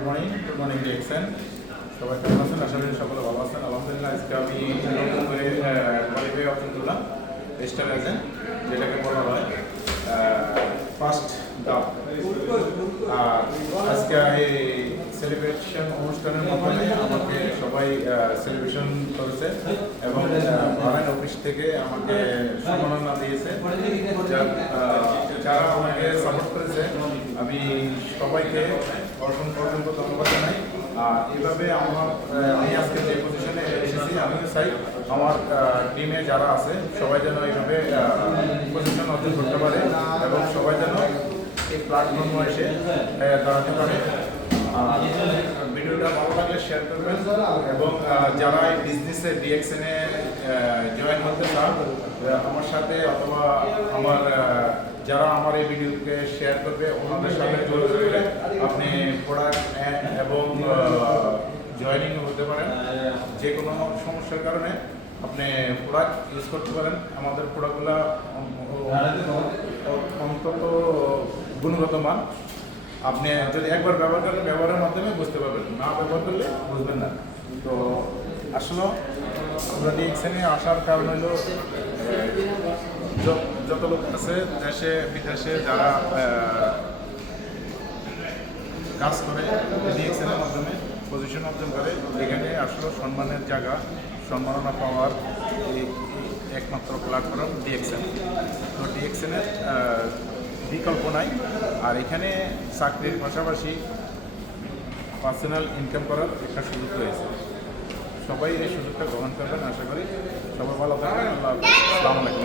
Good morning DXN. সবাই কেমন আছেন? আশা করি সকলে ভালো আছেন। আলহামদুলিল্লাহ, আজকে আমি নতুন করে কোয়ালিফাই অর্জন করলাম স্টার এজেন্ট, যেটাকে বলা হয় ফার্স্ট ধাপ। আর আজকে এই সেলিব্রেশন অনুষ্ঠানের মাধ্যমে আমাকে সবাই সেলিব্রেশন করেছে এবং ভাড়ান অফিস থেকে আমাকে সম্মাননা দিয়েছে। যারা আমাকে সাপোর্ট করেছে আমি সবাইকে অসংখ্য ধন্যবাদ জানাই। আর এইভাবে আমি আজকে যে পজিশনে এসেছি, আমিও চাই আমার টিমে যারা আছে সবাই যেন এইভাবে পজিশন অর্জন করতে পারে এবং সবাই যেন এই প্ল্যাটফর্মে এসে দাঁড়াতে পারে। ভিডিওটা ভালো লাগলে শেয়ার করবেন এবং যারা এই বিজনেসে ডিএক্সএনে জয়েন করতে চান আমার সাথে, অথবা যারা আমার এই ভিডিওকে শেয়ার করবে ওনাদের সাথে যোগাযোগ করে আপনি প্রোডাক্ট এবং জয়েনিং হতে পারেন। যে কোনো সমস্যার কারণে আপনি প্রোডাক্ট ইউজ করতে পারেন। আমাদের প্রোডাক্টগুলো অন্তত গুণগত মান। আপনি যদি একবার ব্যবহার করেন, ব্যবহারের মাধ্যমে বুঝতে পারবেন, না ব্যবহার করলে বুঝবেন না। তো আসলে আমরা ডিএক্সএনে আসার কারণ হলো যত লোক আছে দেশে বিদেশে যারা কাজ করে ডিএক্সএনের মাধ্যমে পজিশন অর্জন করে, এখানে আসলে সম্মানের জায়গা, সম্মাননা পাওয়ার এই একমাত্র প্ল্যাটফর্ম ডিএক্সএন। তো ডিএক্সএনের বিকল্প নাই। আর এখানে চাকরির পাশাপাশি পার্সোনাল ইনকাম করার একটা সুযোগ রয়েছে। সবাই এই সুযোগটা গ্রহণ করবেন, আশা করি। সবাই ভালো থাকবেন। আল্লাহ হাফেজ। আসসালামু আলাইকুম।